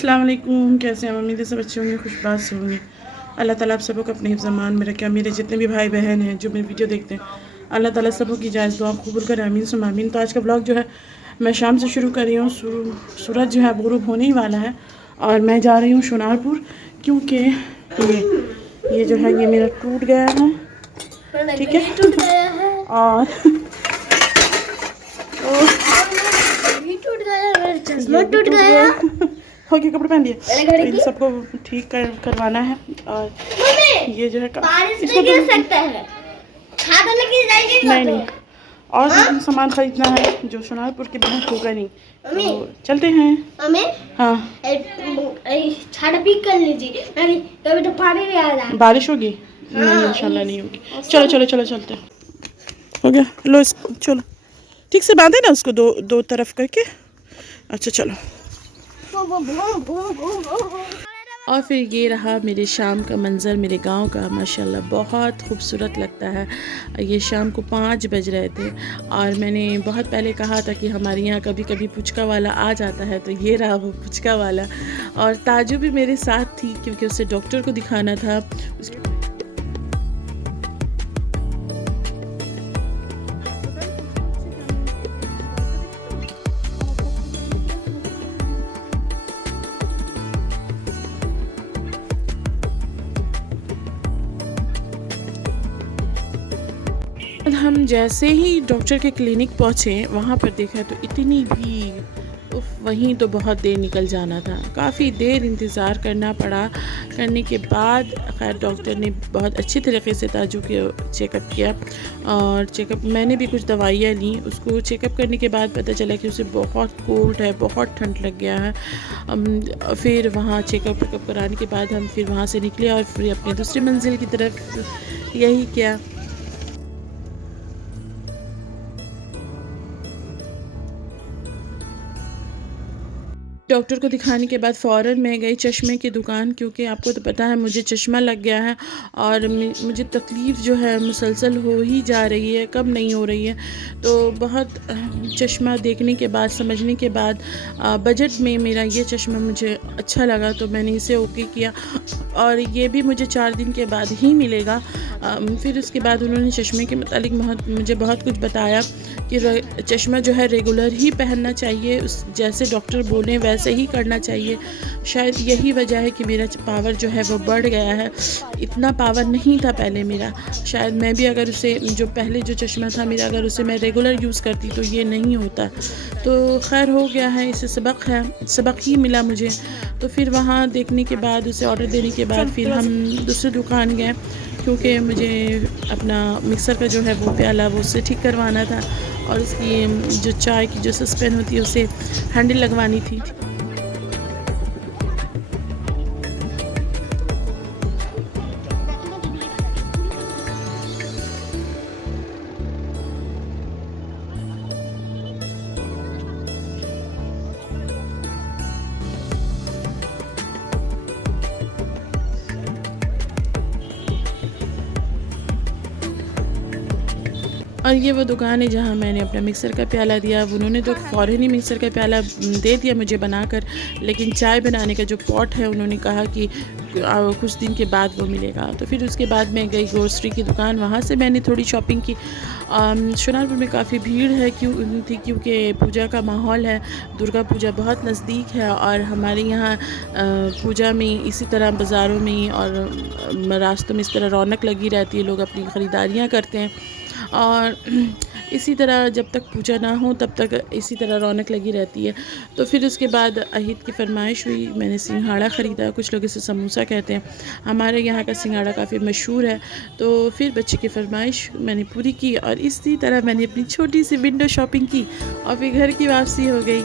अस्सलाम वालेकुम। कैसे हैं? उम्मीद है सब अच्छे होंगे, खुशबाश से होंगे। अल्लाह ताला आप सबको अपने हिफ्ज़ अमान में रखे। मेरे जितने भी भाई बहन हैं जो मेरी वीडियो देखते हैं, अल्लाह ताला सबों की जायज़ दुआ कबूल करे, आमीन सुम्मा आमीन। तो आज का ब्लॉग जो है मैं शाम से शुरू कर रही हूँ। सूरज जो है गुरूब होने ही वाला है और मैं जा रही हूँ सोनारपुर, क्योंकि ये जो है ये मेरा टूट गया है, ठीक है। और टूट गया हो गया, कपड़े पहन लिए, तो इन सबको ठीक करवाना है। और ये जो है इसको गिर सकता है, छाता लेके जाएंगे नहीं, और सामान खरीदना है जो सोनारपुर के बिना होगा नहीं, तो चलते हैं। हाँ, छाता पिक कर लीजिए, तभी तो पानी नहीं आ रहा। बारिश होगी? नहीं, इंशाल्लाह नहीं होगी। चलो चलो चलो चलते हैं। हो गया, लो इसको, चलो ठीक से बांधे ना उसको, दो तरफ करके। अच्छा चलो। और फिर ये रहा मेरे शाम का मंज़र, मेरे गांव का। माशाल्लाह बहुत खूबसूरत लगता है। ये शाम को 5 बज रहे थे और मैंने बहुत पहले कहा था कि हमारे यहाँ कभी कभी पुचका वाला आ जाता है, तो ये रहा वो पुचका वाला। और ताजू भी मेरे साथ थी क्योंकि उसे डॉक्टर को दिखाना था। उसके हम जैसे ही डॉक्टर के क्लिनिक पहुँचे, वहाँ पर देखा तो इतनी भीड़, उफ, वहीं तो बहुत देर निकल जाना था। काफ़ी देर इंतज़ार करना पड़ा। करने के बाद खैर डॉक्टर ने बहुत अच्छी तरीके से ताजू के चेकअप किया और चेकअप मैंने भी कुछ दवाइयाँ ली। उसको चेकअप करने के बाद पता चला कि उसे बहुत कोल्ड है, बहुत ठंड लग गया है। फिर वहाँ चेकअप कराने के बाद हम फिर वहाँ से निकले और फिर अपनी दूसरी मंजिल की तरफ यही किया। डॉक्टर को दिखाने के बाद फ़ौरन मैं गई चश्मे की दुकान, क्योंकि आपको तो पता है मुझे चश्मा लग गया है और मुझे तकलीफ़ जो है मुसलसल हो ही जा रही है, कम नहीं हो रही है। तो बहुत चश्मा देखने के बाद, समझने के बाद बजट में मेरा ये चश्मा मुझे अच्छा लगा, तो मैंने इसे ओके किया और ये भी मुझे 4 दिन के बाद ही मिलेगा। फिर उसके बाद उन्होंने चश्मे के मुतालिक मुझे बहुत कुछ बताया कि चश्मा जो है रेगुलर ही पहनना चाहिए, उस जैसे डॉक्टर बोले वैसे ही करना चाहिए। शायद यही वजह है कि मेरा पावर जो है वो बढ़ गया है। इतना पावर नहीं था पहले मेरा। शायद मैं भी अगर उसे, जो पहले जो चश्मा था मेरा, अगर उसे मैं रेगुलर यूज़ करती तो ये नहीं होता। तो खैर हो गया है, इसे सबक ही मिला मुझे। तो फिर वहाँ देखने के बाद, उसे ऑर्डर देने के बाद फिर हम दूसरी दुकान गए, क्योंकि मुझे अपना मिक्सर का जो है वो प्याला वो उससे ठीक करवाना था और उसकी जो चाय की जो सस्पेन होती है उसे हैंडल लगवानी थी। और ये वो दुकान है जहाँ मैंने अपना मिक्सर का प्याला दिया। उन्होंने तो फ़ौरन ही मिक्सर का प्याला दे दिया मुझे बनाकर, लेकिन चाय बनाने का जो पॉट है उन्होंने कहा कि कुछ दिन के बाद वो मिलेगा। तो फिर उसके बाद मैं गई ग्रोसरी की दुकान, वहाँ से मैंने थोड़ी शॉपिंग की। सोनारपुर में काफ़ी भीड़ है क्योंकि पूजा का माहौल है। दुर्गा पूजा बहुत नज़दीक है और हमारे यहाँ पूजा में इसी तरह बाज़ारों में और रास्तों में इस तरह रौनक लगी रहती है, लोग अपनी ख़रीदारियाँ करते हैं और इसी तरह जब तक पूजा ना हो तब तक इसी तरह रौनक लगी रहती है। तो फिर उसके बाद अहिद की फरमाइश हुई, मैंने सिंघाड़ा ख़रीदा। कुछ लोग इसे समोसा कहते हैं, हमारे यहाँ का सिंघाड़ा काफ़ी मशहूर है। तो फिर बच्चे की फरमाइश मैंने पूरी की और इसी तरह मैंने अपनी छोटी सी विंडो शॉपिंग की और फिर घर की वापसी हो गई।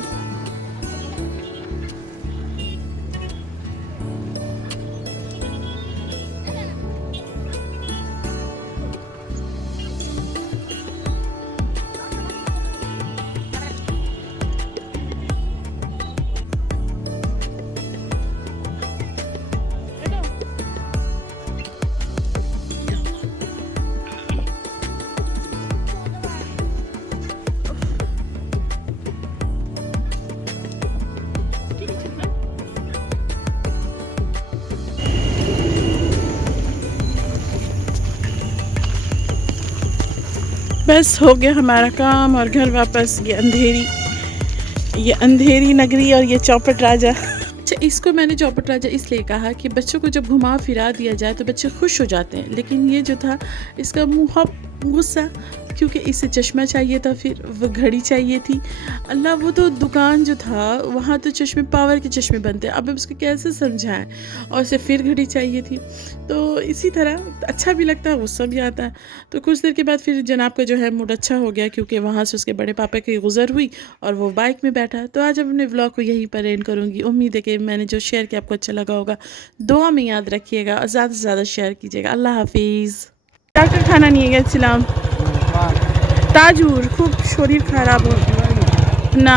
बस हो गया हमारा काम और घर वापस। ये अंधेरी नगरी और ये चौपट राजा। अच्छा, इसको मैंने चौपट राजा इसलिए कहा कि बच्चों को जब घुमा फिरा दिया जाए तो बच्चे खुश हो जाते हैं, लेकिन ये जो था इसका मुँह गुस्सा, क्योंकि इसे चश्मा चाहिए था, फिर वो घड़ी चाहिए थी। अल्लाह, वो तो दुकान जो था वहाँ तो चश्मे पावर के चश्मे बनते हैं, अब उसको कैसे समझाएं, और उसे फिर घड़ी चाहिए थी। तो इसी तरह अच्छा भी लगता है, गुस्सा भी आता है। तो कुछ देर के बाद फिर जनाब का जो है मूड अच्छा हो गया, क्योंकि वहाँ से उसके बड़े पापा की गुज़र हुई और वो बाइक में बैठा। तो आज अपने व्लॉग को यहीं पर एंड करूँगी। उम्मीद है कि मैंने जो शेयर किया आपको अच्छा लगा होगा। दुआ में याद रखिएगा और ज़्यादा से ज़्यादा शेयर कीजिएगा। अल्लाह हाफिज़। डॉक्टर खाना नहीं है सलाम ताजूर खूब शरीर खराब हो ना।